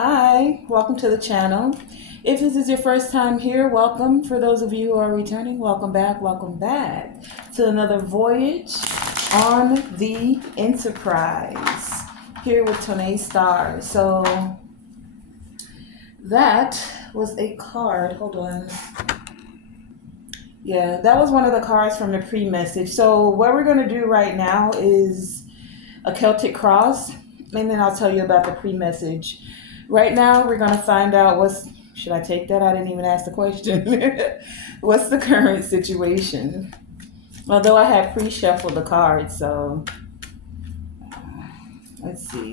Hi, welcome to the channel. If this is your first time here, welcome. For those of you who are returning, welcome back to another voyage on the Enterprise here with Tonae Star. So that was a card. Hold on. Yeah, that was one of the cards from the pre-message. So what we're going to do right now is a Celtic cross, and then I'll tell you about the pre-message. Right now, we're going to find out should I take that? I didn't even ask the question. What's the current situation? Although I had pre-shuffled the cards, so let's see.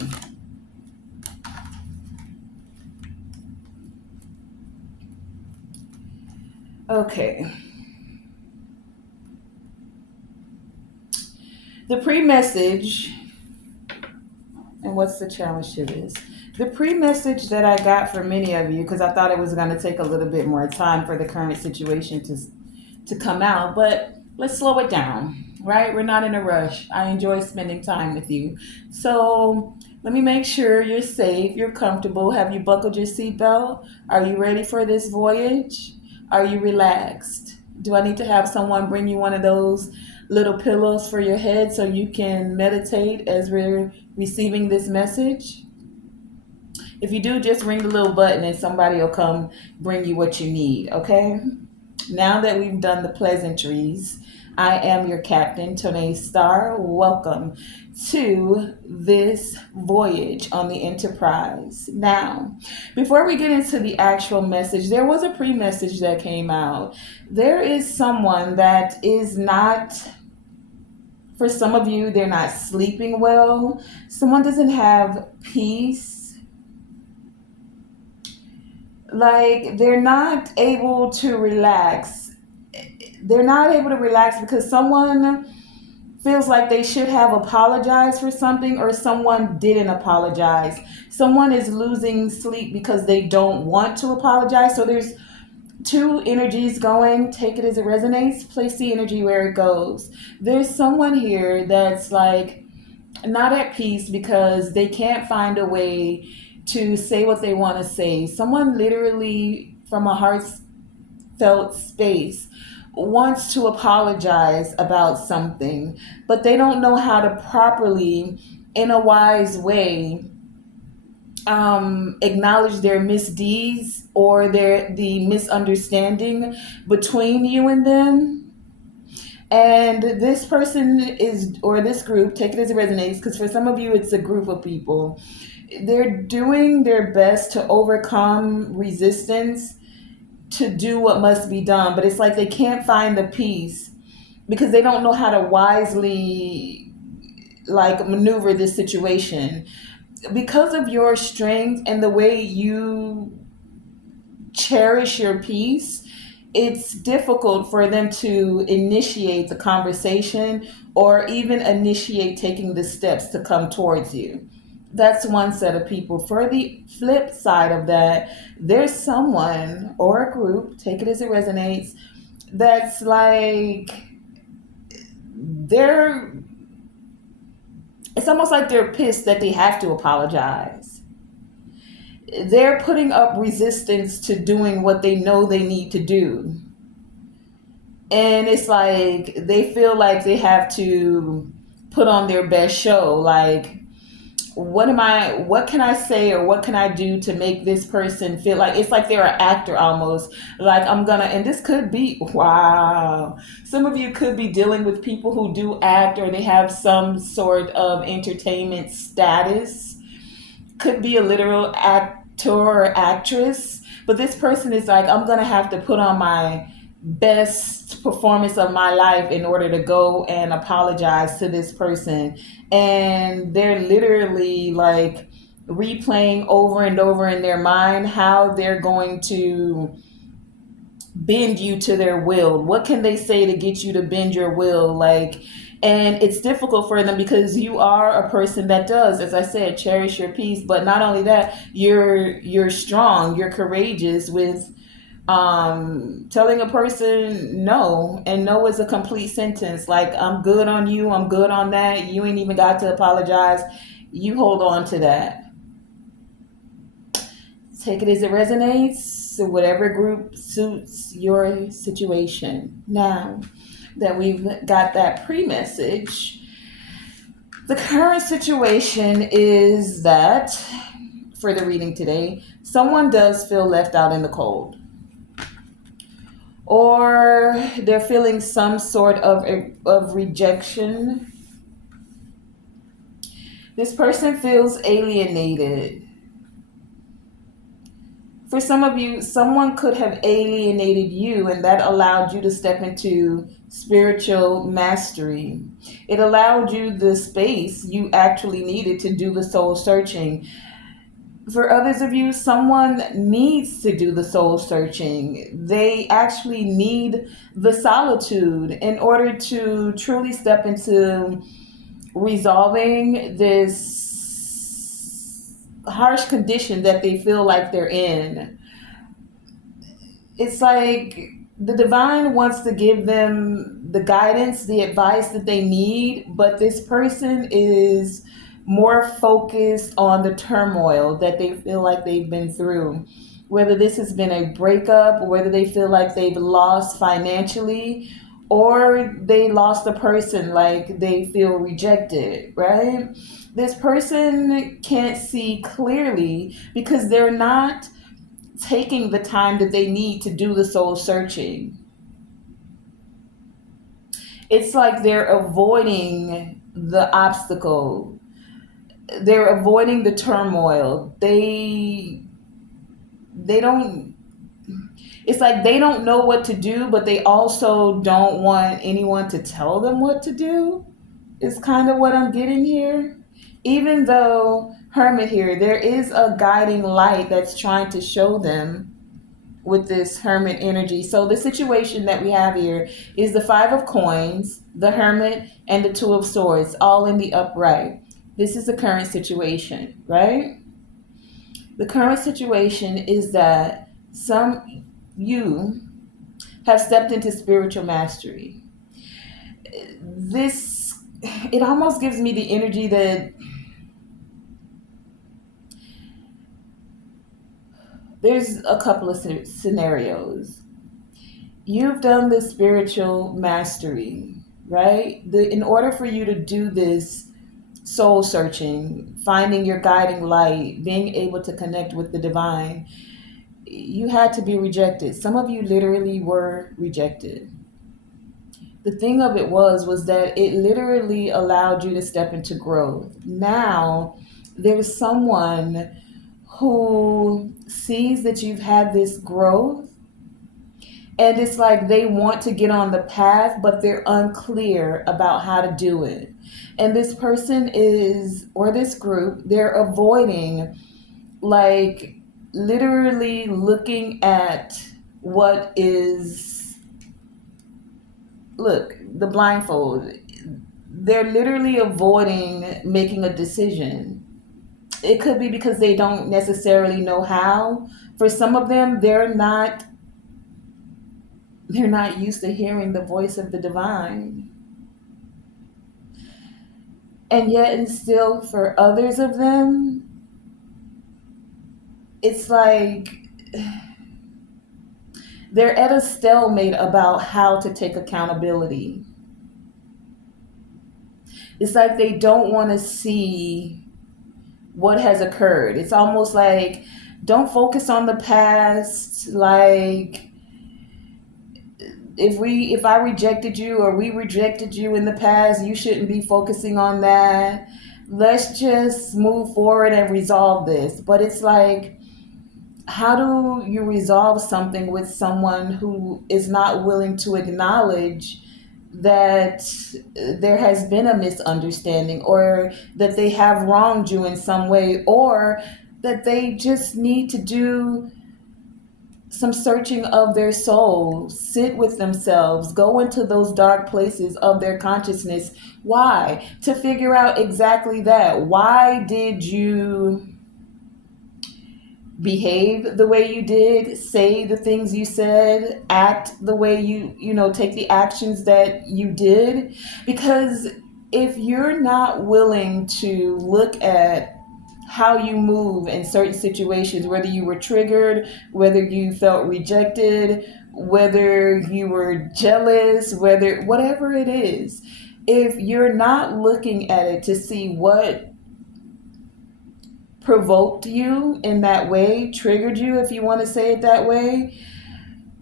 Okay. The pre-message, and what's the challenge to this? The pre-message that I got for many of you, because I thought it was going to take a little bit more time for the current situation to come out, but let's slow it down, right? We're not in a rush. I enjoy spending time with you. So let me make sure you're safe, you're comfortable. Have you buckled your seatbelt? Are you ready for this voyage? Are you relaxed? Do I need to have someone bring you one of those little pillows for your head so you can meditate as we're receiving this message? If you do, just ring the little button and somebody will come bring you what you need, okay? Now that we've done the pleasantries, I am your captain, Tonae Star. Welcome to this voyage on the Enterprise. Now, before we get into the actual message, there was a pre-message that came out. There is someone that is not, for some of you, they're not sleeping well. Someone doesn't have peace. Like they're not able to relax. They're not able to relax because someone feels like they should have apologized for something or someone didn't apologize. Someone is losing sleep because they don't want to apologize. So there's two energies going. Take it as it resonates. Place the energy where it goes. There's someone here that's like not at peace because they can't find a way to say what they want to say. Someone literally from a heartfelt space wants to apologize about something, but they don't know how to properly, in a wise way, acknowledge their misdeeds or the misunderstanding between you and them. And this person is, or this group, take it as it resonates, because for some of you, it's a group of people. They're doing their best to overcome resistance to do what must be done, but it's like they can't find the peace because they don't know how to wisely like maneuver this situation. Because of your strength and the way you cherish your peace, it's difficult for them to initiate the conversation or even initiate taking the steps to come towards you. That's one set of people. For the flip side of that, there's someone or a group, take it as it resonates, that's like they're it's almost like they're pissed that they have to apologize. They're putting up resistance to doing what they know they need to do. And it's like they feel like they have to put on their best show. Like, what can I say or what can I do to make this person feel like it's like they're an actor almost. Like and this could be, wow. Some of you could be dealing with people who do act or they have some sort of entertainment status. Could be a literal actor or actress, but this person is like, I'm gonna have to put on my best performance of my life in order to go and apologize to this person. And they're literally like replaying over and over in their mind how they're going to bend you to their will. What can they say to get you to bend your will? Like, and it's difficult for them because you are a person that does, as I said, cherish your peace. But not only that, you're strong, you're courageous with telling a person no, and no is a complete sentence. Like, I'm good on you, I'm good on that, you ain't even got to apologize. You hold on to that. Take it as it resonates, so whatever group suits your situation. Now that we've got that pre message, the current situation is that for the reading today, someone does feel left out in the cold, or they're feeling some sort of rejection. This person feels alienated. For some of you, someone could have alienated you, and that allowed you to step into spiritual mastery. It allowed you the space you actually needed to do the soul searching. For others of you, someone needs to do the soul searching. They actually need the solitude in order to truly step into resolving this harsh condition that they feel like they're in. It's like the divine wants to give them the guidance, the advice that they need, but this person is more focused on the turmoil that they feel like they've been through. Whether this has been a breakup, or whether they feel like they've lost financially, or they lost a person, like they feel rejected, right? This person can't see clearly because they're not taking the time that they need to do the soul searching. It's like they're avoiding the obstacle. They're avoiding the turmoil. They don't it's like they don't know what to do, but they also don't want anyone to tell them what to do. Is kind of what I'm getting here. Even though Hermit here, there is a guiding light that's trying to show them with this hermit energy. So the situation that we have here is the five of coins, the hermit, and the two of swords, all in the upright. This is the current situation, right? The current situation is that some you have stepped into spiritual mastery. This it almost gives me the energy that there's a couple of scenarios. You've done the spiritual mastery, right? In order for you to do this soul searching, finding your guiding light, being able to connect with the divine, you had to be rejected. Some of you literally were rejected. The thing of it was that it literally allowed you to step into growth. Now there's someone who sees that you've had this growth, and it's like they want to get on the path, but they're unclear about how to do it. And this person is, or this group, they're avoiding, like, literally looking at what is, look, the blindfold. They're literally avoiding making a decision. It could be because they don't necessarily know how. For some of them, they're not used to hearing the voice of the divine. And yet and still for others of them, it's like they're at a stalemate about how to take accountability. It's like they don't want to see what has occurred. It's almost like, don't focus on the past. Like, if I rejected you, or we rejected you in the past, you shouldn't be focusing on that. Let's just move forward and resolve this. But it's like, how do you resolve something with someone who is not willing to acknowledge that there has been a misunderstanding, or that they have wronged you in some way, or that they just need to do some searching of their soul, sit with themselves, go into those dark places of their consciousness? Why? To figure out exactly that. Why did you behave the way you did, say the things you said, act the way take the actions that you did? Because if you're not willing to look at how you move in certain situations, whether you were triggered, whether you felt rejected, whether you were jealous, whether whatever it is. If you're not looking at it to see what provoked you in that way, triggered you, if you want to say it that way,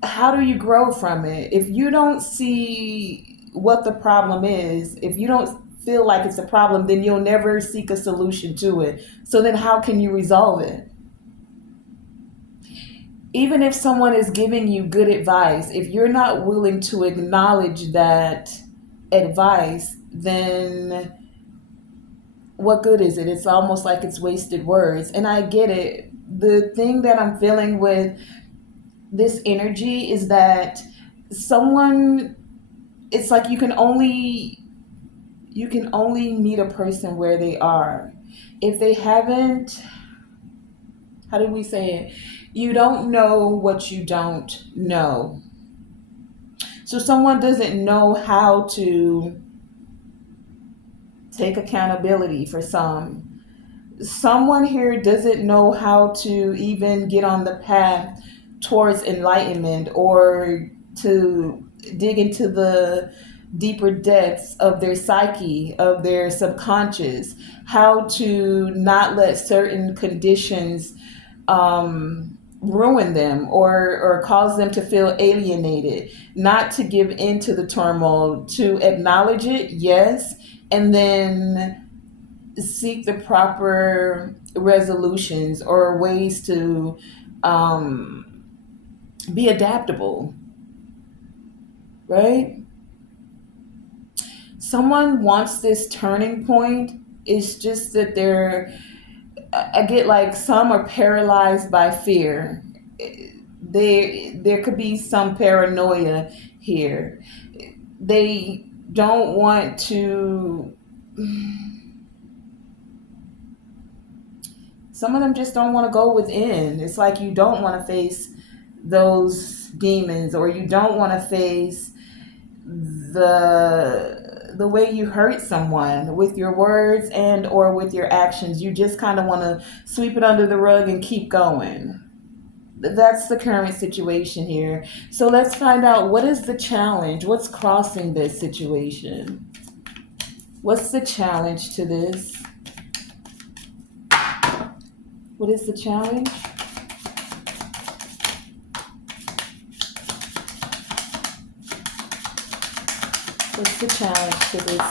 how do you grow from it? If you don't see what the problem is, if you don't feel like it's a problem, then you'll never seek a solution to it. So then how can you resolve it? Even if someone is giving you good advice, if you're not willing to acknowledge that advice, then what good is it? It's almost like it's wasted words. And I get it. The thing that I'm feeling with this energy is that someone, it's like you can only meet a person where they are. If they haven't, how did we say it? You don't know what you don't know. So someone doesn't know how to take accountability for someone here doesn't know how to even get on the path towards enlightenment, or to dig into the deeper depths of their psyche, of their subconscious, how to not let certain conditions ruin them, or cause them to feel alienated, not to give in to the turmoil, to acknowledge it, yes, and then seek the proper resolutions or ways to um, be adaptable, right? Someone wants this turning point. It's just that I get like some are paralyzed by fear. There could be some paranoia here. They don't want to. Some of them just don't want to go within. It's like you don't want to face those demons, or you don't want to face the way you hurt someone with your words and or with your actions. You just kind of want to sweep it under the rug and keep going. That's the current situation here. So let's find out, what is the challenge? What's crossing this situation? What's the challenge to this? What is the challenge? What's the challenge to this?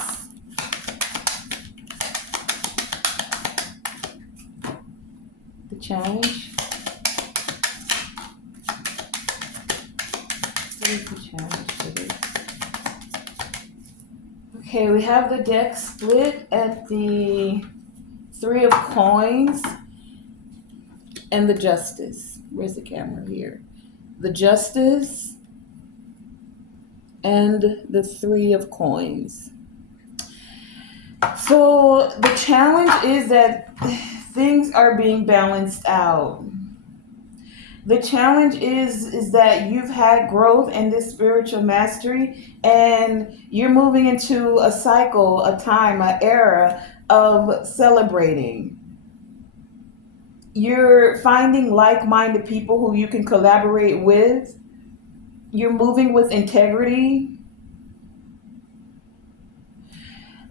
The challenge? What is the challenge to this? Okay, we have the deck split at the Three of Coins and the Justice. Where's the camera here? The Justice and the Three of Coins. So the challenge is that things are being balanced out. The challenge is that you've had growth and this spiritual mastery, and you're moving into a cycle, a time, an era of celebrating. You're finding like-minded people who you can collaborate with. You're moving with integrity.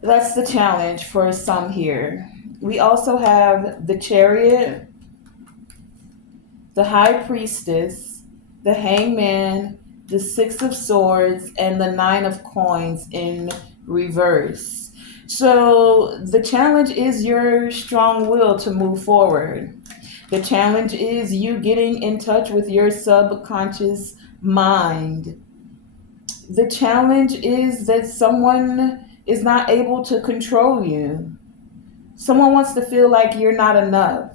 That's the challenge for some here. We also have the Chariot, the High Priestess, the Hangman, the Six of Swords, and the Nine of Coins in reverse. So the challenge is your strong will to move forward. The challenge is you getting in touch with your subconscious mind. The challenge is that someone is not able to control you. Someone wants to feel like you're not enough.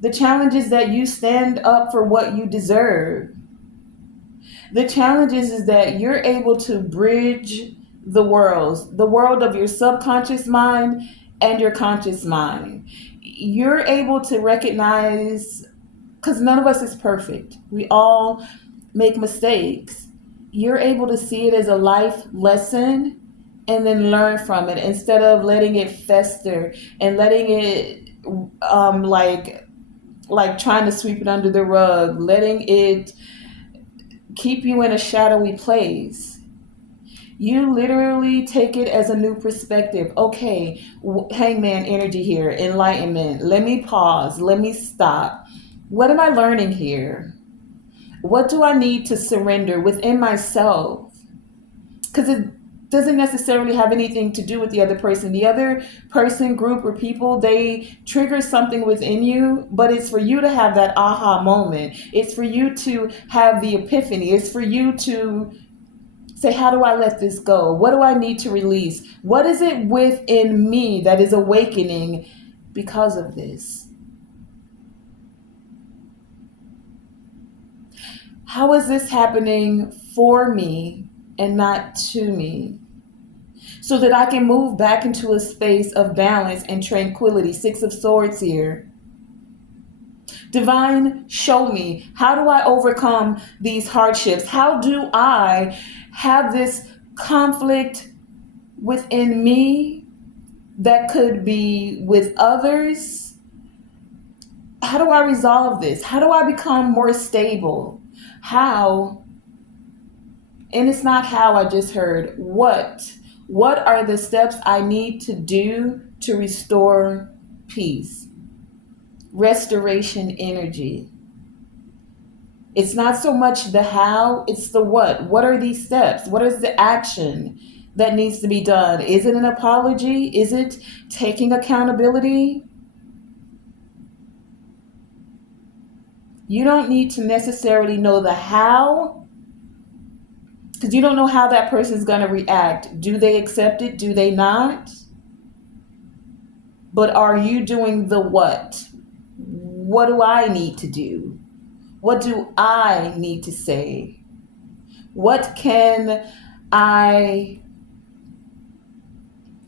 The challenge is that you stand up for what you deserve. The challenge is that you're able to bridge the world of your subconscious mind and your conscious mind. You're able to recognize, because none of us is perfect. We all make mistakes. You're able to see it as a life lesson and then learn from it instead of letting it fester and letting it um like trying to sweep it under the rug, letting it keep you in a shadowy place. You literally take it as a new perspective. Okay, hangman energy here, enlightenment. Let me pause, let me stop. What am I learning here? What do I need to surrender within myself? Because it doesn't necessarily have anything to do with the other person. The other person, group, or people, they trigger something within you, but it's for you to have that aha moment. It's for you to have the epiphany. It's for you to say, how do I let this go? What do I need to release? What is it within me that is awakening because of this? How is this happening for me and not to me? So that I can move back into a space of balance and tranquility. Six of Swords here. Divine, show me. How do I overcome these hardships? How do I have this conflict within me that could be with others? How do I resolve this? How do I become more stable? How? And it's not how I just heard. What? What are the steps I need to do to restore peace? Restoration energy. It's not so much the how, it's the what. What are these steps? What is the action that needs to be done? Is it an apology? Is it taking accountability? You don't need to necessarily know the how, because you don't know how that person's going to react. Do they accept it? Do they not? But are you doing the what? What do I need to do? What do I need to say? What can I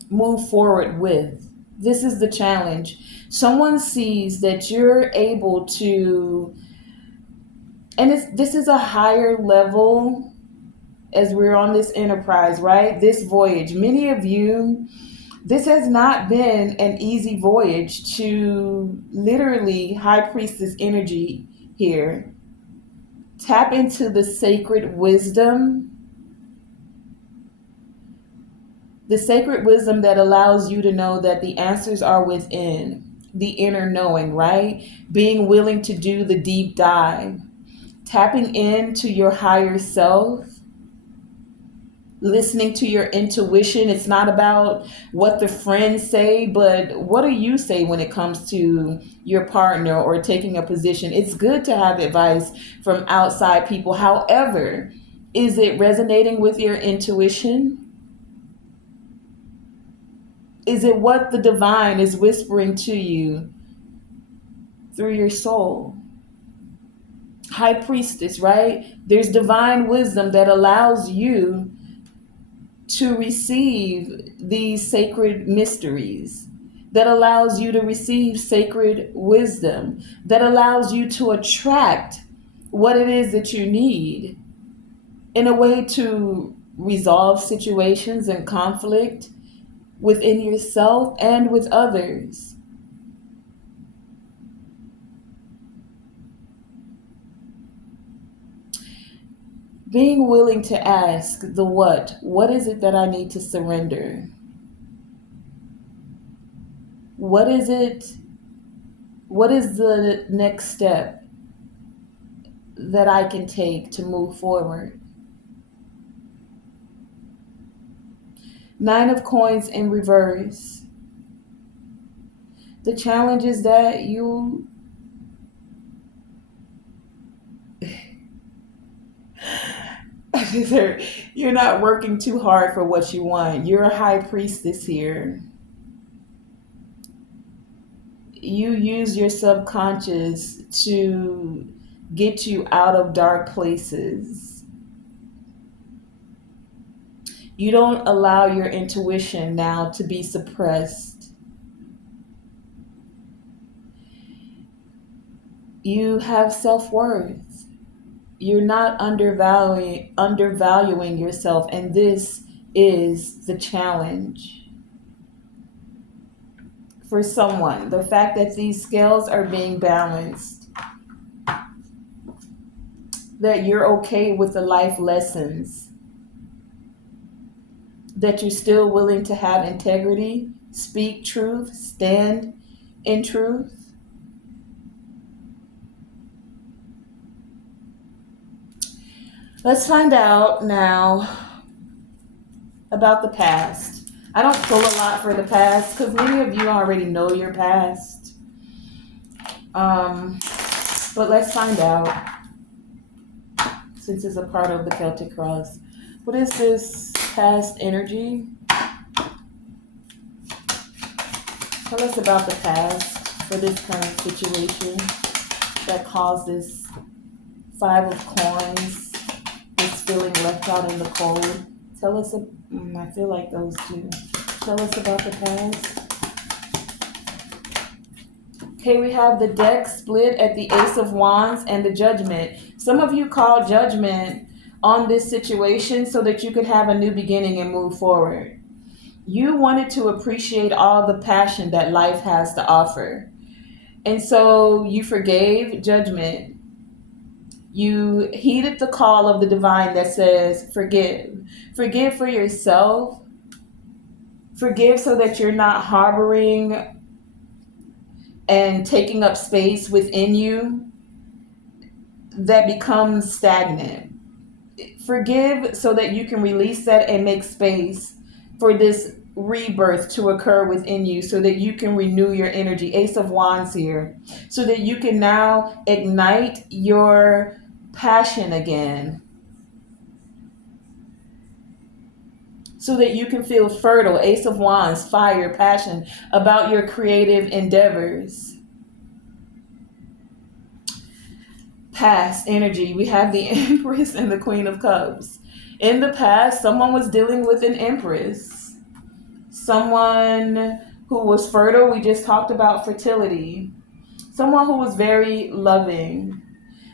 move forward with? This is the challenge. Someone sees that you're able to, and this is a higher level as we're on this enterprise, right? This voyage. Many of you, this has not been an easy voyage to literally high priestess energy here. Tap into the sacred wisdom, the sacred wisdom that allows you to know that the answers are within, the inner knowing, right? Being willing to do the deep dive, tapping into your higher self, listening to your intuition. It's not about what the friends say, but what do you say when it comes to your partner or taking a position? It's good to have advice from outside people. However, is it resonating with your intuition? Is it what the divine is whispering to you through your soul? High priestess, right? There's divine wisdom that allows you to receive these sacred mysteries, that allows you to receive sacred wisdom, that allows you to attract what it is that you need in a way to resolve situations and conflict within yourself and with others. Being willing to ask the what. What is it that I need to surrender? What is it? What is the next step that I can take to move forward? Nine of Coins in reverse. The challenge is that you're not working too hard for what you want. You're a high priestess here. You use your subconscious to get you out of dark places. You don't allow your intuition now to be suppressed. You have self-worth. You're not undervaluing yourself, and this is the challenge for someone. The fact that these scales are being balanced, that you're okay with the life lessons, that you're still willing to have integrity, speak truth, stand in truth. Let's find out now about the past. I don't pull a lot for the past because many of you already know your past. Um, but let's find out, since it's a part of the Celtic cross. What is this past energy? Tell us about the past for this current situation that caused this Five of Coins, this feeling left out in the cold. Tell us, I feel like those two. Tell us about the past. Okay, we have the deck split at the Ace of Wands and the Judgment. Some of you call Judgment on this situation so that you could have a new beginning and move forward. You wanted to appreciate all the passion that life has to offer. And so you forgave Judgment. You heeded the call of the divine that says, forgive. Forgive for yourself. Forgive so that you're not harboring and taking up space within you that becomes stagnant. Forgive so that you can release that and make space for this rebirth to occur within you so that you can renew your energy. Ace of Wands here. So that you can now ignite your passion again. So that you can feel fertile. Ace of Wands, fire, passion about your creative endeavors. Past energy, we have the Empress and the Queen of Cups. In the past, someone was dealing with an Empress. Someone who was fertile. We just talked about fertility. Someone who was very loving.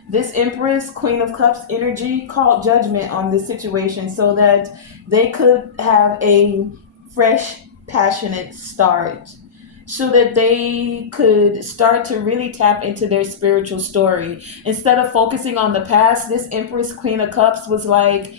This Empress, Queen of Cups energy called judgment on this situation so that they could have a fresh, passionate start. So that they could start to really tap into their spiritual story. Instead of focusing on the past, this Empress, Queen of Cups was like,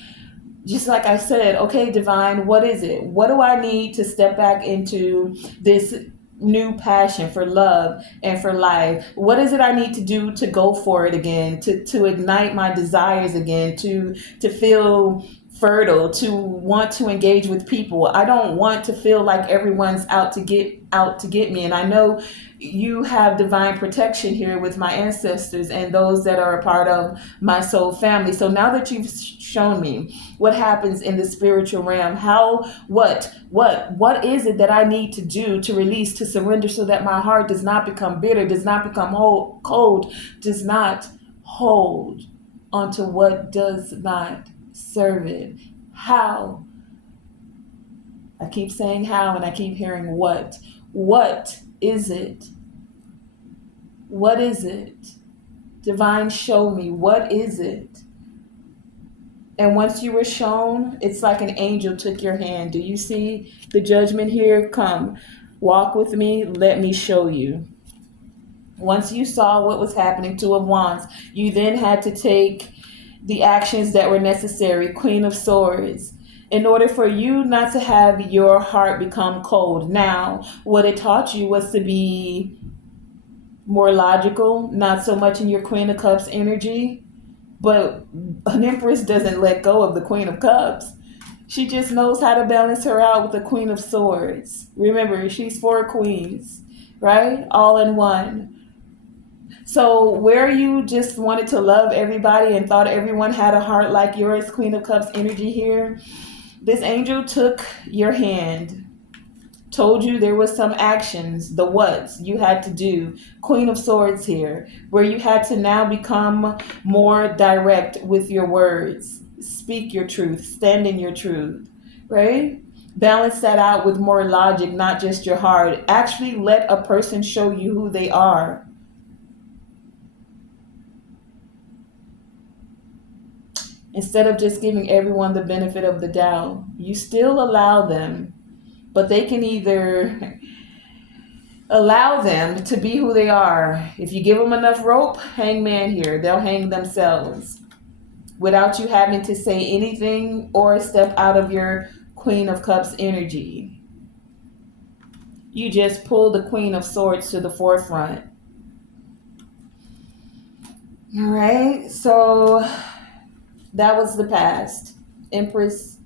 just like I said, okay, divine, what is it? What do I need to step back into this new passion for love and for life? What is it I need to do to go for it again, to ignite my desires again, to feel fertile, to want to engage with people? I don't want to feel like everyone's out to get me. And I know you have divine protection here with my ancestors and those that are a part of my soul family. So now that you've shown me what happens in the spiritual realm, what is it that I need to do to release, to surrender, so that my heart does not become bitter, does not become cold, does not hold onto what does not serve it? How? I keep saying how and I keep hearing what. What is it? What is it? Divine, show me. What is it? And once you were shown, it's like an angel took your hand. Do you see the judgment here? Come, walk with me. Let me show you. Once you saw what was happening, Two of Wands, you then had to take the actions that were necessary. Queen of Swords. In order for you not to have your heart become cold. Now, what it taught you was to be more logical, not so much in your Queen of Cups energy. But an Empress doesn't let go of the Queen of Cups. She just knows how to balance her out with the Queen of Swords. Remember, she's four queens, right? All in one. So where you just wanted to love everybody and thought everyone had a heart like yours, Queen of Cups energy here, this angel took your hand, told you there was some actions, the what's you had to do. Queen of Swords here, where you had to now become more direct with your words. Speak your truth, stand in your truth, right? Balance that out with more logic, not just your heart. Actually let a person show you who they are. Instead of just giving everyone the benefit of the doubt, you still allow them, but they can either allow them to be who they are. If you give them enough rope, hangman here, they'll hang themselves without you having to say anything or step out of your Queen of Cups energy. You just pull the Queen of Swords to the forefront. All right, so that was the past. Empress,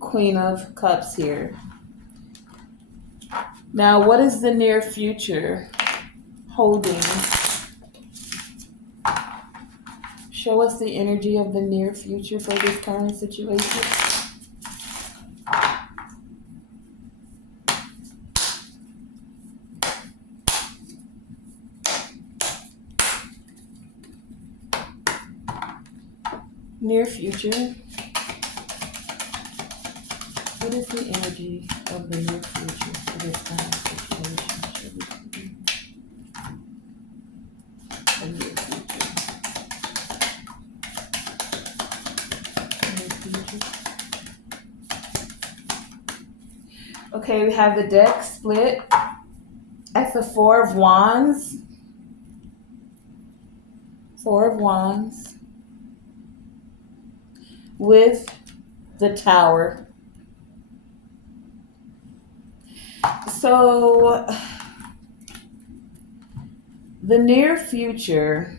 Queen of Cups here. Now, what is the near future holding? Show us the energy of the near future for this current situation. Near future. What is the energy of the near future for this current situation? The near future. Near future. Okay, we have the deck split at the Four of Wands. Four of Wands with the Tower. So the near future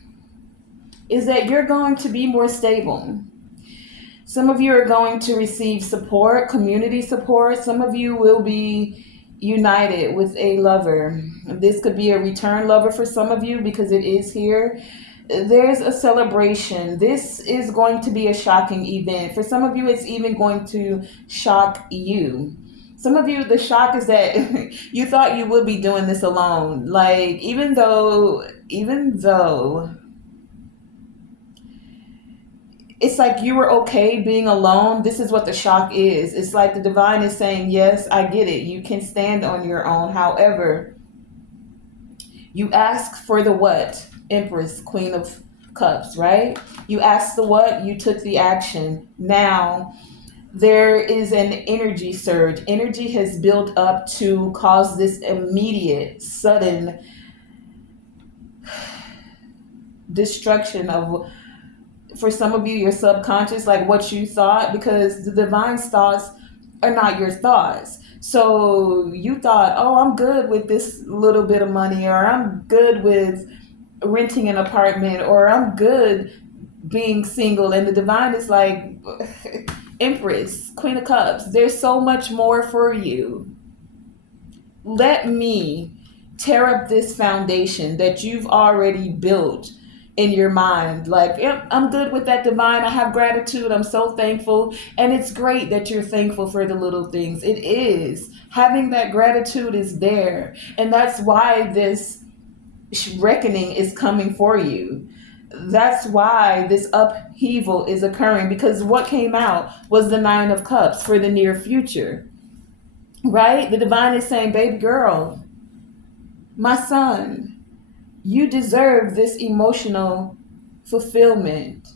is that you're going to be more stable. Some of you are going to receive support, community support. Some of you will be united with a lover. This could be a return lover for some of you because it is here. There's a celebration. This is going to be a shocking event. For some of you, it's even going to shock you. Some of you, the shock is that you thought you would be doing this alone. Like, even though it's like you were okay being alone, this is what the shock is. It's like the divine is saying, yes, I get it. You can stand on your own. However, you ask for the what? Empress, Queen of Cups, right? You asked the what, you took the action. Now, there is an energy surge. Energy has built up to cause this immediate, sudden destruction of, for some of you, your subconscious, like what you thought, because the divine's thoughts are not your thoughts. So you thought, oh, I'm good with this little bit of money, or I'm good with renting an apartment, or I'm good being single. And the divine is like, Empress, Queen of Cups, there's so much more for you. Let me tear up this foundation that you've already built in your mind. Like, yep, I'm good with that, divine. I have gratitude. I'm so thankful. And it's great that you're thankful for the little things. It is. Having that gratitude is there. And that's why this reckoning is coming for you. That's why this upheaval is occurring, because what came out was the Nine of Cups for the near future, right? The divine is saying, baby girl, my son, you deserve this emotional fulfillment.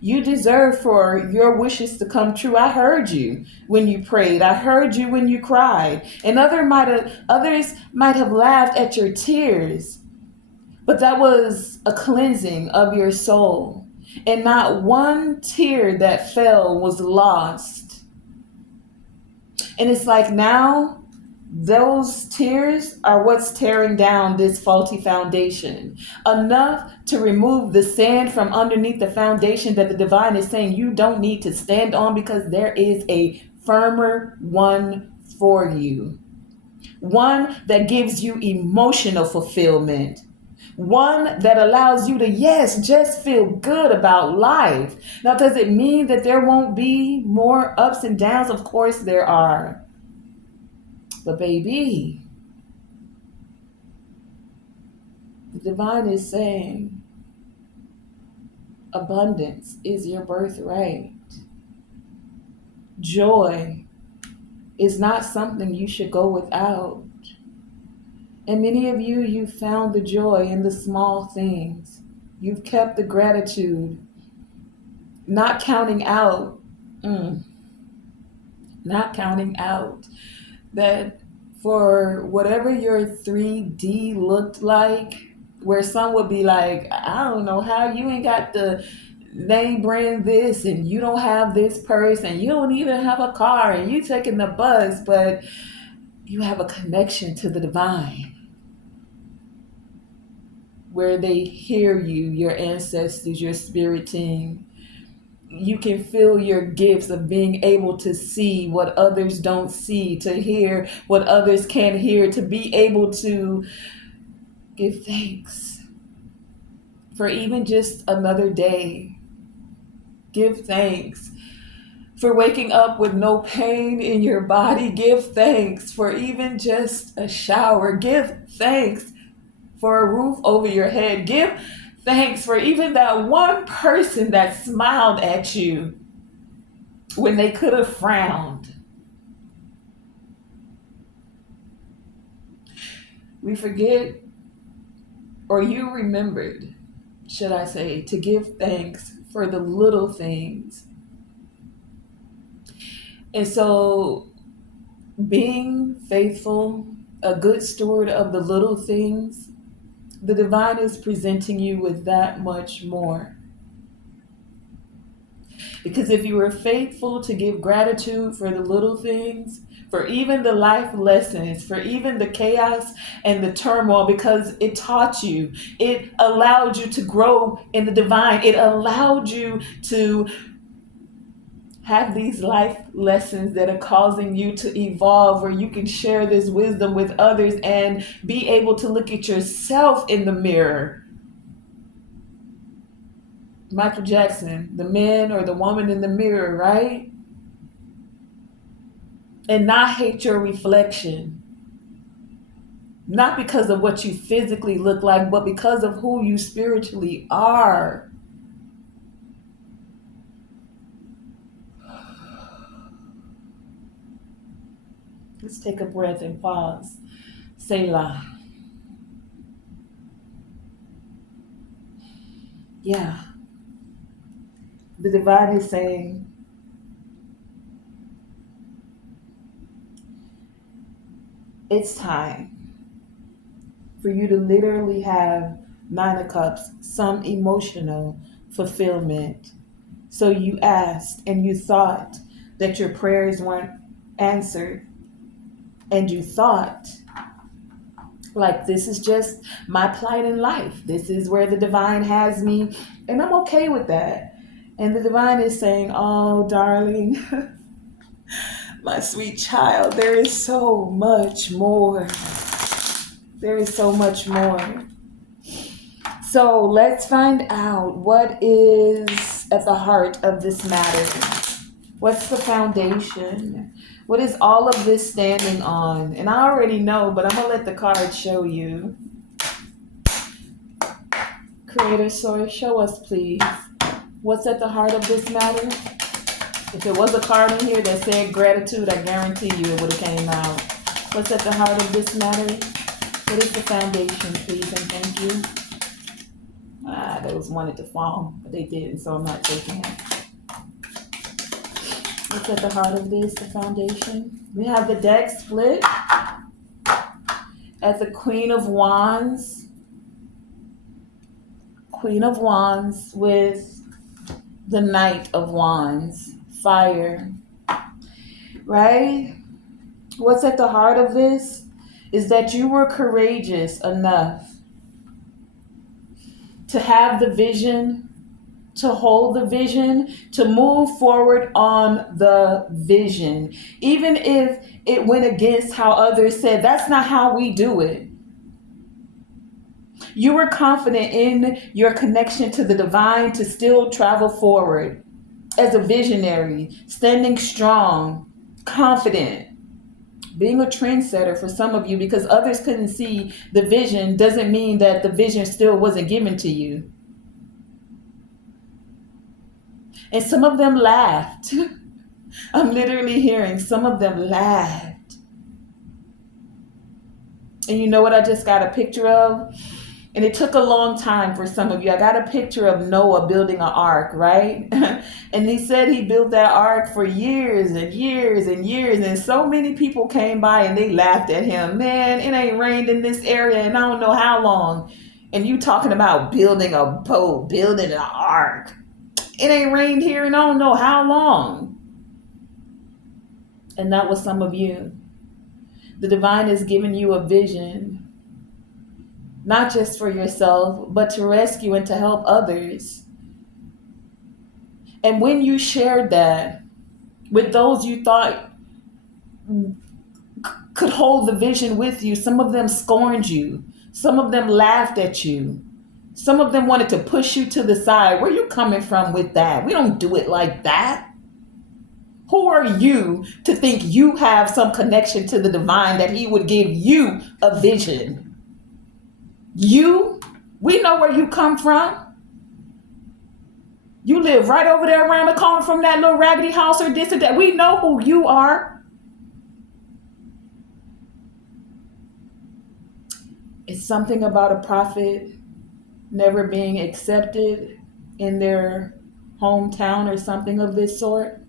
You deserve for your wishes to come true. I heard you when you prayed. I heard you when you cried. And others might have laughed at your tears, but that was a cleansing of your soul. And not one tear that fell was lost. And it's like now those tears are what's tearing down this faulty foundation. Enough to remove the sand from underneath the foundation that the divine is saying you don't need to stand on, because there is a firmer one for you. One that gives you emotional fulfillment. One that allows you to, yes, just feel good about life. Now, does it mean that there won't be more ups and downs? Of course there are. But baby, the divine is saying abundance is your birthright. Joy is not something you should go without. And many of you, you've found the joy in the small things. You've kept the gratitude not counting out, mm, not counting out that for whatever your 3D looked like, where some would be like, I don't know how you ain't got the name brand this, and you don't have this purse, and you don't even have a car, and you taking the bus, but you have a connection to the divine where they hear you, your ancestors, your spirit team. You can feel your gifts of being able to see what others don't see, to hear what others can't hear, to be able to give thanks for even just another day. Give thanks for waking up with no pain in your body. Give thanks for even just a shower. Give thanks for a roof over your head. Give thanks for even that one person that smiled at you when they could have frowned. We forget, or you remembered, should I say, to give thanks for the little things. And so, being faithful, a good steward of the little things, the divine is presenting you with that much more. Because if you were faithful to give gratitude for the little things, for even the life lessons, for even the chaos and the turmoil, because it taught you, it allowed you to grow in the divine, it allowed you to have these life lessons that are causing you to evolve, where you can share this wisdom with others and be able to look at yourself in the mirror. Michael Jackson, the man or the woman in the mirror, right? And not hate your reflection. Not because of what you physically look like, but because of who you spiritually are. Let's take a breath and pause. Selah. Yeah. The divine is saying, it's time for you to literally have Nine of Cups, some emotional fulfillment. So you asked and you thought that your prayers weren't answered. And you thought, like, this is just my plight in life. This is where the divine has me, and I'm okay with that. And the divine is saying, oh, darling, my sweet child, there is so much more. There is so much more. So let's find out what is at the heart of this matter. What's the foundation? What is all of this standing on? And I already know, but I'm going to let the cards show you. Creator Source, show us, please. What's at the heart of this matter? If there was a card in here that said gratitude, I guarantee you it would have came out. What's at the heart of this matter? What is the foundation, please, and thank you. Those wanted to fall, but they didn't, so I'm not taking it. What's at the heart of this, the foundation? We have the deck split as the Queen of Wands. Queen of Wands with the Knight of Wands. Fire. Right? What's at the heart of this is that you were courageous enough to have the vision, to hold the vision, to move forward on the vision. Even if it went against how others said, that's not how we do it. You were confident in your connection to the divine to still travel forward as a visionary, standing strong, confident, being a trendsetter for some of you, because others couldn't see the vision doesn't mean that the vision still wasn't given to you. And some of them laughed. I'm literally hearing some of them laughed. And you know what I just got a picture of? And it took a long time for some of you. I got a picture of Noah building an ark, right? And he said he built that ark for years and years and years. And so many people came by and they laughed at him. Man, it ain't rained in this area and I don't know how long. And you talking about building a boat, building an ark. It ain't rained here and I don't know how long. And that was some of you. The divine has given you a vision, not just for yourself, but to rescue and to help others. And when you shared that with those you thought could hold the vision with you, some of them scorned you. Some of them laughed at you. Some of them wanted to push you to the side. Where are you coming from with that? We don't do it like that. Who are you to think you have some connection to the divine that he would give you a vision? You? We know where you come from. You live right over there around the corner from that little raggedy house or this or that. We know who you are. It's something about a prophet never being accepted in their hometown or something of this sort.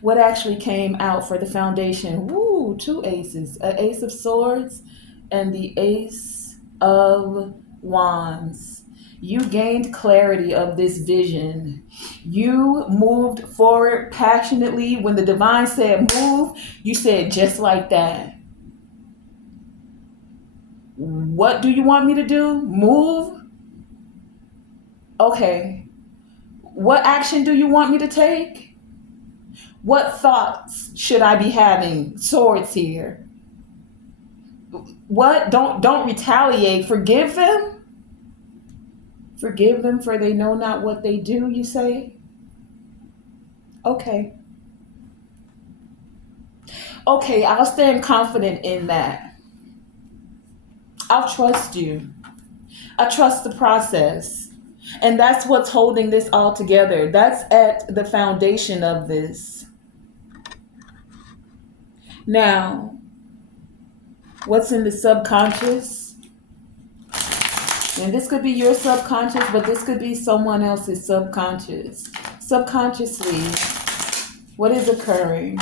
What actually came out for the foundation? Woo, two aces. An ace of swords and the ace of wands. You gained clarity of this vision. You moved forward passionately. When the divine said move, you said just like that. What do you want me to do? Move? Okay. What action do you want me to take? What thoughts should I be having? Swords here. What? Don't retaliate. Forgive them? Forgive them for they know not what they do, you say? Okay. Okay, I'll stand confident in that. I'll trust you. I trust the process. And that's what's holding this all together. That's at the foundation of this. Now, what's in the subconscious? And this could be your subconscious, but this could be someone else's subconscious. Subconsciously, what is occurring?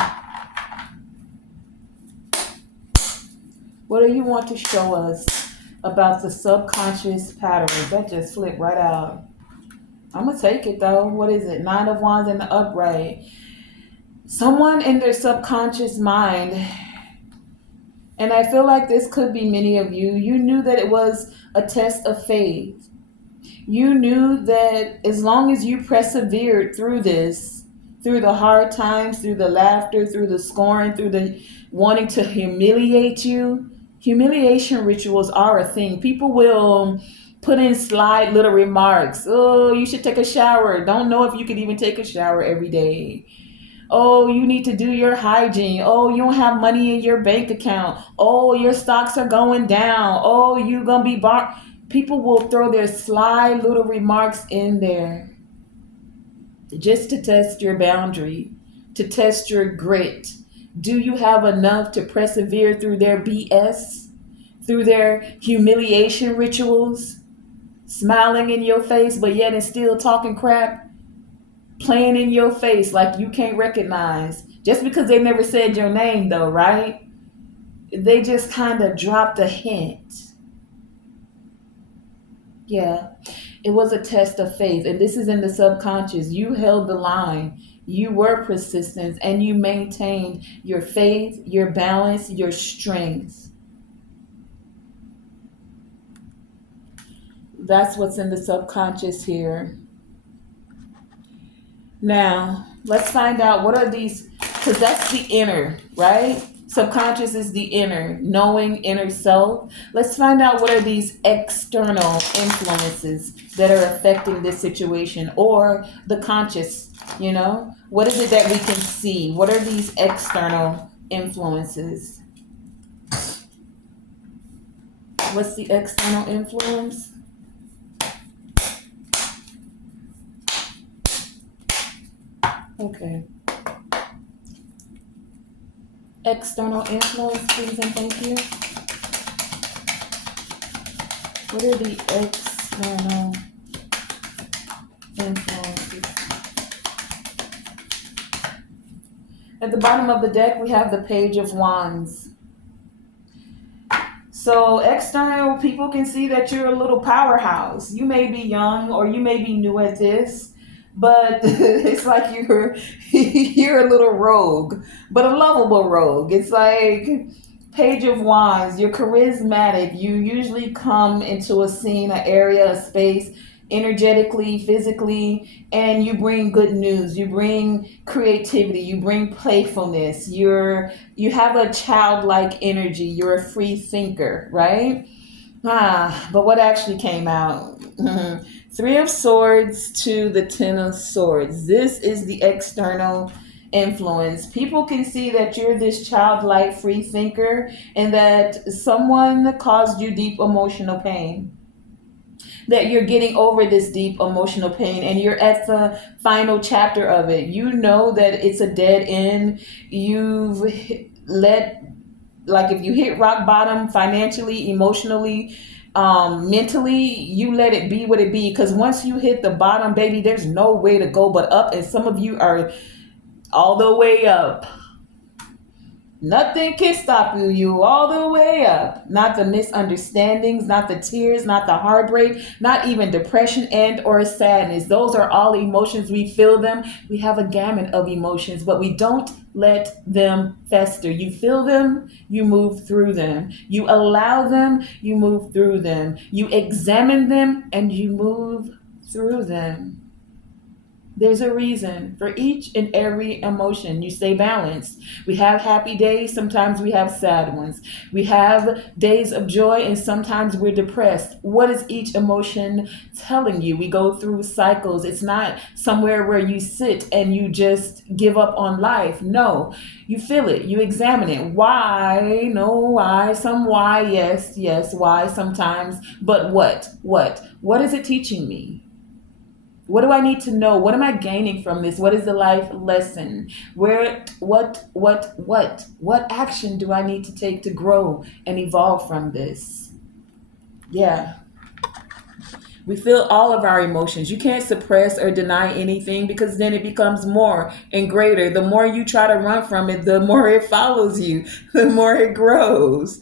What do you want to show us about the subconscious patterns? That just flipped right out. I'm going to take it though. What is it? 9 of Wands in the upright. Someone in their subconscious mind, and I feel like this could be many of you, you knew that it was a test of faith. You knew that as long as you persevered through this, through the hard times, through the laughter, through the scorn, through the wanting to humiliate you, humiliation rituals are a thing. People will put in sly little remarks. Oh, you should take a shower. Don't know if you could even take a shower every day. Oh, you need to do your hygiene. Oh, you don't have money in your bank account. Oh, your stocks are going down. Oh, you're going to be People will throw their sly little remarks in there just to test your boundary, to test your grit. Do you have enough to persevere through their BS, through their humiliation rituals, smiling in your face, but yet and still talking crap? Playing in your face like you can't recognize. Just because they never said your name though, right? They just kind of dropped a hint. Yeah, it was a test of faith. And this is in the subconscious. You held the line. You were persistent and you maintained your faith, your balance, your strength. That's what's in the subconscious here. Now, let's find out what are these, because that's the inner, right? Subconscious is the inner, knowing inner self. Let's find out what are these external influences that are affecting this situation, or the conscious, What is it that we can see? What are these external influences? What's the external influence? Okay. External influence, please and thank you. What are the external influences? At the bottom of the deck, we have the Page of Wands. So external people can see that you're a little powerhouse. You may be young or you may be new at this, but it's like you're a little rogue, but a lovable rogue. It's like Page of Wands. You're charismatic. You usually come into a scene, an area, a space energetically, physically, and you bring good news. You bring creativity. You bring playfulness. You have a childlike energy. You're a free thinker, right? But what actually came out? Three of Swords to the Ten of Swords. This is the external influence. People can see that you're this childlike free thinker and that someone caused you deep emotional pain. That you're getting over this deep emotional pain and you're at the final chapter of it. You know that it's a dead end. You've let, like, if you hit rock bottom financially, emotionally, mentally, you let it be what it be, because once you hit the bottom, baby, there's no way to go but up, and some of you are all the way up. Nothing can stop you. You all the way up. Not the misunderstandings, not the tears, not the heartbreak, not even depression and or sadness. Those are all emotions. We feel them. We have a gamut of emotions, but we don't let them fester. You feel them, you move through them. You allow them, you move through them. You examine them and you move through them. There's a reason for each and every emotion. You stay balanced. We have happy days, sometimes we have sad ones. We have days of joy, and sometimes we're depressed. What is each emotion telling you? We go through cycles. It's not somewhere where you sit and you just give up on life. No, you feel it, you examine it. Why? No, why? Some why, yes, yes, why sometimes. But what? What is it teaching me? What do I need to know? What am I gaining from this? What is the life lesson? What action do I need to take to grow and evolve from this? Yeah. We feel all of our emotions. You can't suppress or deny anything, because then it becomes more and greater. The more you try to run from it, the more it follows you, the more it grows.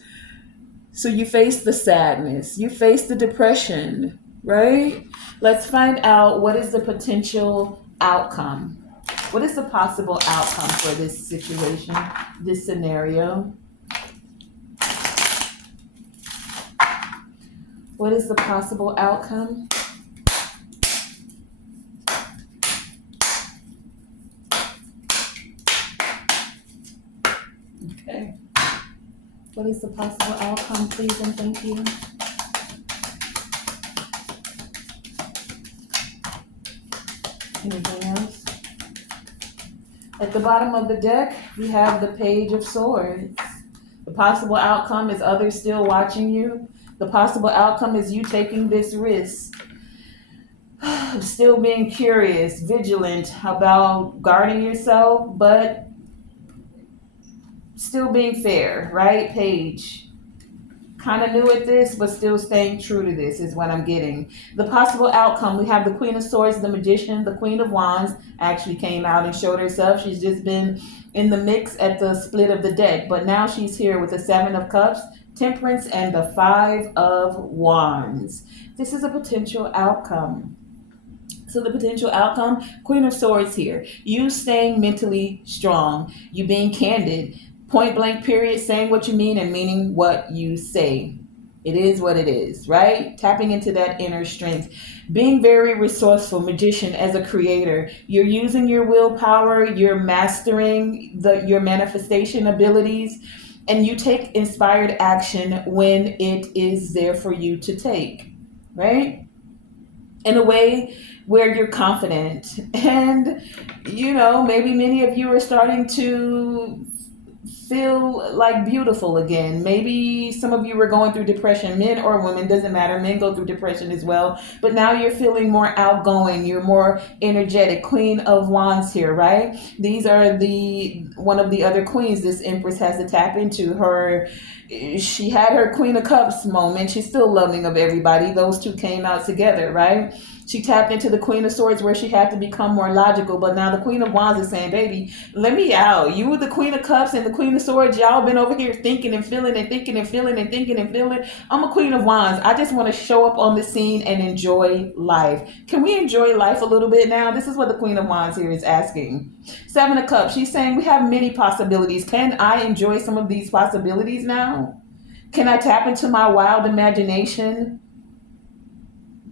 So you face the sadness, you face the depression, right? Let's find out what is the potential outcome. What is the possible outcome for this situation, this scenario? What is the possible outcome? Okay. What is the possible outcome, please and thank you? Anything else? At the bottom of the deck, we have the Page of Swords. The possible outcome is others still watching you. The possible outcome is you taking this risk. Still being curious, vigilant about guarding yourself, but still being fair, right? Page. Kind of new at this, but still staying true to this is what I'm getting. The possible outcome, we have the Queen of Swords, the Magician, the Queen of Wands actually came out and showed herself. She's just been in the mix at the split of the deck, but now she's here with the Seven of Cups, Temperance, and the Five of Wands. This is a potential outcome. So the potential outcome, Queen of Swords here. You staying mentally strong. You being candid. Point blank period, saying what you mean and meaning what you say. It is what it is, right? Tapping into that inner strength. Being very resourceful, Magician, as a creator. You're using your willpower. You're mastering your manifestation abilities. And you take inspired action when it is there for you to take, right? In a way where you're confident. And, maybe many of you are starting to feel like beautiful again. Maybe some of you were going through depression, men or women, doesn't matter. Men go through depression as well. But now you're feeling more outgoing. You're more energetic. Queen of Wands here, right? These are the one of the other queens this Empress has to tap into. She had her Queen of Cups moment. She's still loving of everybody. Those two came out together, right? She tapped into the Queen of Swords where she had to become more logical. But now the Queen of Wands is saying, baby, let me out. You were the Queen of Cups and the Queen of Swords. Y'all been over here thinking and feeling and thinking and feeling and thinking and feeling. I'm a Queen of Wands. I just want to show up on the scene and enjoy life. Can we enjoy life a little bit now? This is what the Queen of Wands here is asking. Seven of Cups. She's saying we have many possibilities. Can I enjoy some of these possibilities now? Can I tap into my wild imagination?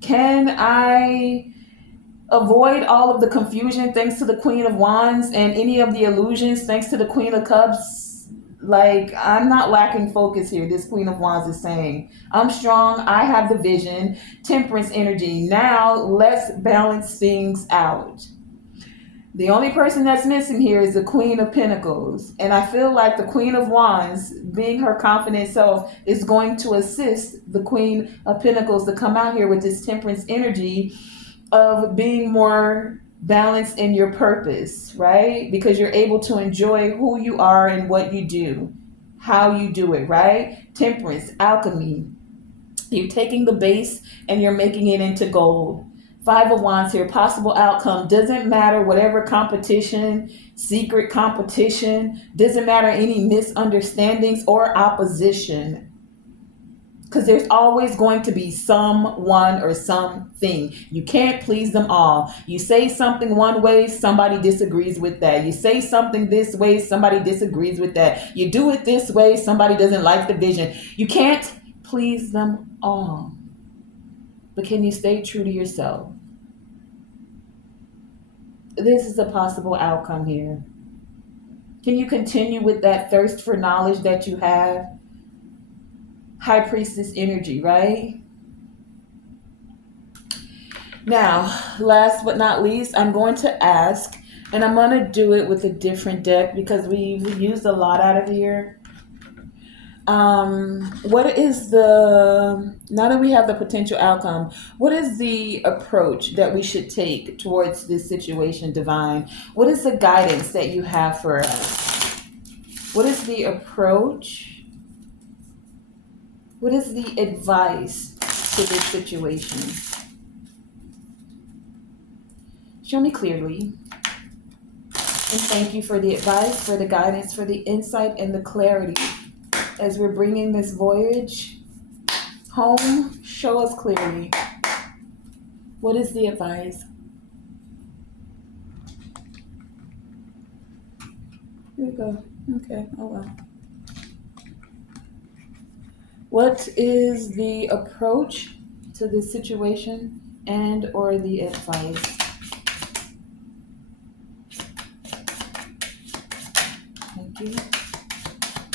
Can I avoid all of the confusion thanks to the Queen of Wands and any of the illusions thanks to the Queen of Cups? Like, I'm not lacking focus here, this Queen of Wands is saying. I'm strong. I have the vision. Temperance energy. Now, let's balance things out. The only person that's missing here is the Queen of Pentacles. And I feel like the Queen of Wands, being her confident self, is going to assist the Queen of Pentacles to come out here with this temperance energy of being more balanced in your purpose, right? Because you're able to enjoy who you are and what you do, how you do it, right? Temperance, alchemy. You're taking the base and you're making it into gold. Five of Wands here, possible outcome. Doesn't matter whatever competition, secret competition, doesn't matter any misunderstandings or opposition. Because there's always going to be someone or something. You can't please them all. You say something one way, somebody disagrees with that. You say something this way, somebody disagrees with that. You do it this way, somebody doesn't like the vision. You can't please them all. But can you stay true to yourself? This is a possible outcome here. Can you continue with that thirst for knowledge that you have? High Priestess energy, right? Now, last but not least, I'm going to ask, and I'm going to do it with a different deck because we've used a lot out of here. What is now that we have the potential outcome, what is the approach that we should take towards this situation, Divine? What is the guidance that you have for us? What is the approach? What is the advice to this situation? Show me clearly. And thank you for the advice, for the guidance, for the insight and the clarity. As we're bringing this voyage home, show us clearly. What is the advice? Here we go. Okay. Oh, well. What is the approach to this situation and or the advice? Thank you.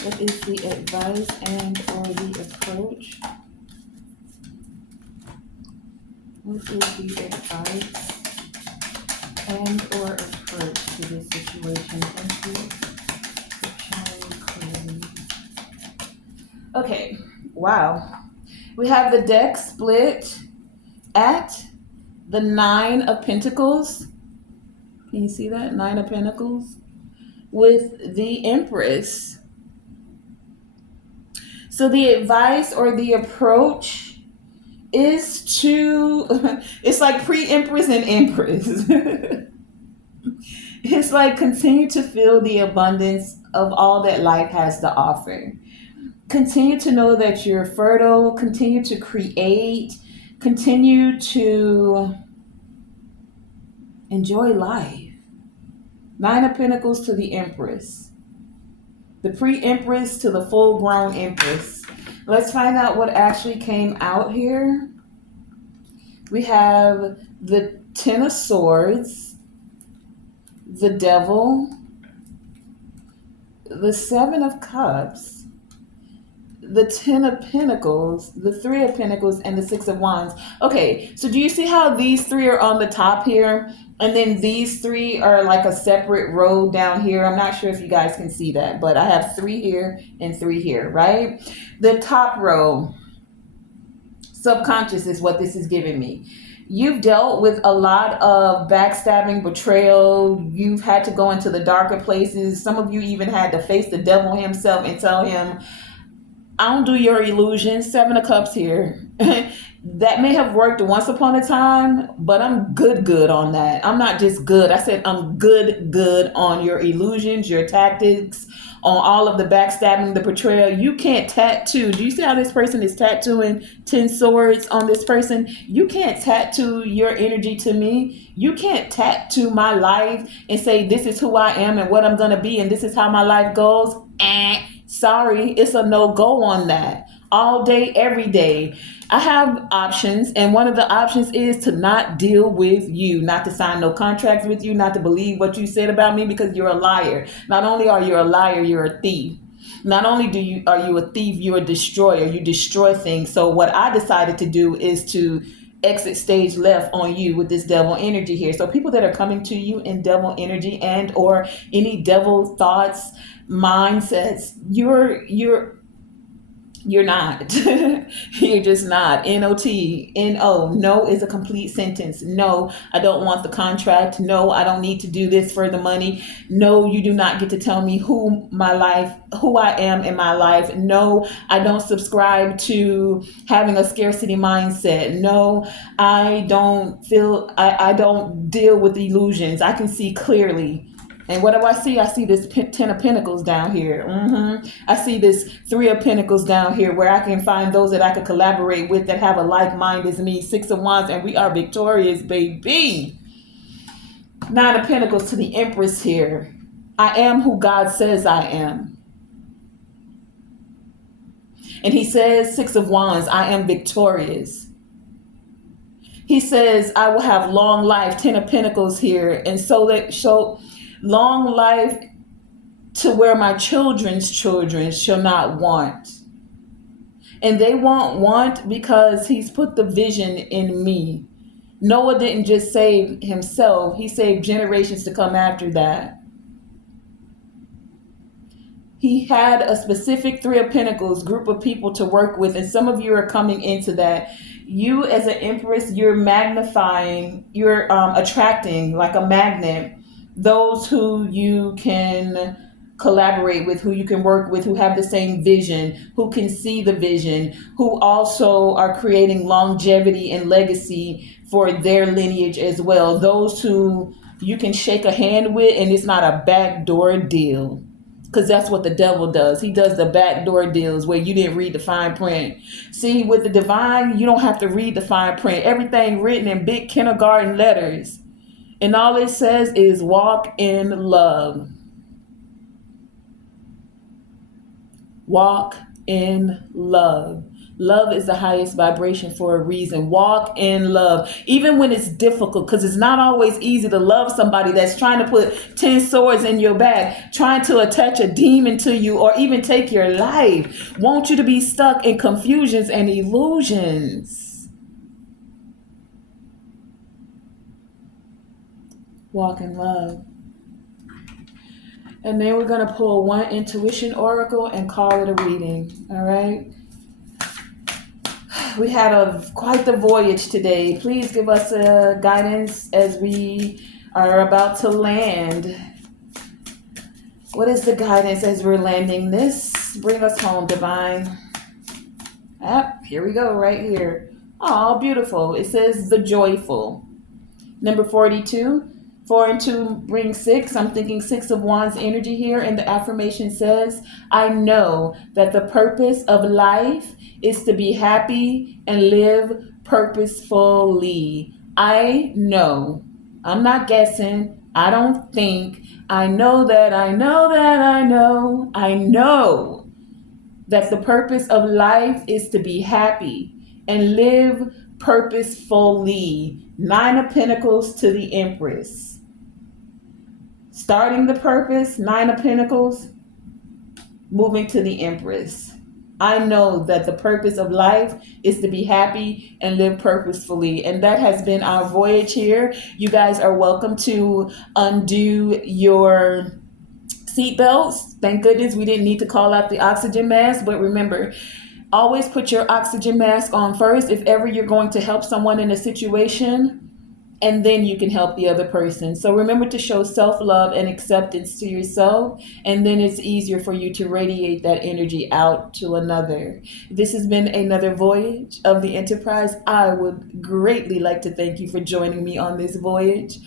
What is the advice and or the approach? What is the advice and or approach to this situation? Thank you for showing clearly. Okay, wow. We have the deck split at the Nine of Pentacles. Can you see that? Nine of Pentacles. With the Empress. So the advice or the approach is to, it's like pre-Empress and Empress. It's like continue to feel the abundance of all that life has to offer. Continue to know that you're fertile. Continue to create. Continue to enjoy life. Nine of Pentacles to the Empress. The pre-Empress to the full-grown Empress. Let's find out what actually came out here. We have the Ten of Swords, the Devil, the Seven of Cups, the Ten of Pentacles, the Three of Pentacles, and the Six of Wands. Okay, so do you see how these three are on the top here? And then these three are like a separate row down here. I'm not sure if you guys can see that, but I have three here and three here, right? The top row, subconscious, is what this is giving me. You've dealt with a lot of backstabbing, betrayal. You've had to go into the darker places. Some of you even had to face the devil himself and tell him, I don't do your illusions. Seven of Cups here. That may have worked once upon a time, but I'm good on that. I'm not just good. I said I'm good on your illusions, your tactics, on all of the backstabbing, the betrayal. You can't tattoo. Do you see how this person is tattooing 10 swords on this person? You can't tattoo your energy to me. You can't tattoo my life and say, this is who I am and what I'm going to be and this is how my life goes. Sorry, it's a no-go on that. All day, every day. I have options, and one of the options is to not deal with you, not to sign no contracts with you, not to believe what you said about me because you're a liar. Not only are you a liar, you're a thief. Not only are you a thief, you're a destroyer. You destroy things. So what I decided to do is to exit stage left on you with this devil energy here. So people that are coming to you in devil energy and or any devil thoughts, mindsets, you're not. You're just not. N-O-T. N-O. No is a complete sentence. No, I don't want the contract. No, I don't need to do this for the money. No, you do not get to tell me who I am in my life. No, I don't subscribe to having a scarcity mindset. No, I don't deal with illusions. I can see clearly. And what do I see? I see this Ten of Pentacles down here. I see this Three of Pentacles down here where I can find those that I could collaborate with that have a like mind as me. Six of Wands, and we are victorious, baby. Nine of Pentacles to the Empress here. I am who God says I am. And he says, Six of Wands, I am victorious. He says, I will have long life. Ten of Pentacles here. And so long life to where my children's children shall not want. And they won't want because he's put the vision in me. Noah didn't just save himself. He saved generations to come after that. He had a specific Three of Pentacles group of people to work with. And some of you are coming into that. You as an Empress, you're magnifying, you're attracting like a magnet those who you can collaborate with, who you can work with, who have the same vision, who can see the vision, who also are creating longevity and legacy for their lineage as well. Those who you can shake a hand with and it's not a backdoor deal. Because that's what the devil does. He does the backdoor deals where you didn't read the fine print. See, with the divine, you don't have to read the fine print. Everything written in big kindergarten letters. And all it says is walk in love. Walk in love. Love is the highest vibration for a reason. Walk in love. Even when it's difficult, because it's not always easy to love somebody that's trying to put 10 swords in your back, trying to attach a demon to you or even take your life. Want you to be stuck in confusions and illusions. Walk in love. And then we're going to pull one intuition oracle and call it a reading. All right. We had quite the voyage today. Please give us guidance as we are about to land. What is the guidance as we're landing this? Bring us home, divine. Here we go, right here. Oh, beautiful. It says the joyful. Number 42. 4 and 2 brings 6. I'm thinking 6 of Wands energy here. And the affirmation says, I know that the purpose of life is to be happy and live purposefully. I know. I'm not guessing. I don't think. I know that I know that I know. I know that the purpose of life is to be happy and live purposefully. 9 of Pentacles to the Empress. Starting the purpose, 9 of Pentacles, moving to the Empress. I know that the purpose of life is to be happy and live purposefully. And that has been our voyage here. You guys are welcome to undo your seatbelts. Thank goodness we didn't need to call out the oxygen mask. But remember, always put your oxygen mask on first if ever you're going to help someone in a situation, and then you can help the other person. So remember to show self love and acceptance to yourself, and then it's easier for you to radiate that energy out to another. This has been another voyage of the Enterprise. I would greatly like to thank you for joining me on this voyage.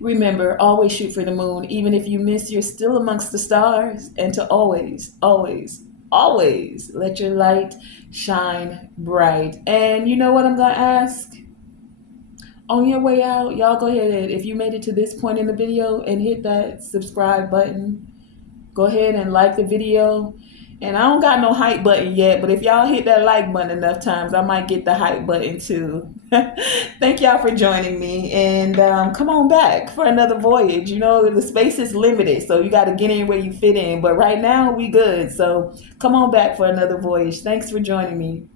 Remember, always shoot for the moon. Even if you miss, you're still amongst the stars. And to always, always, always let your light shine bright. And you know what I'm going to ask? On your way out, y'all go ahead and if you made it to this point in the video and hit that subscribe button, go ahead and like the video. And I don't got no hype button yet, but if y'all hit that like button enough times, I might get the hype button too. Thank y'all for joining me, and come on back for another voyage. You know, the space is limited, so you got to get in where you fit in. But right now, we good. So come on back for another voyage. Thanks for joining me.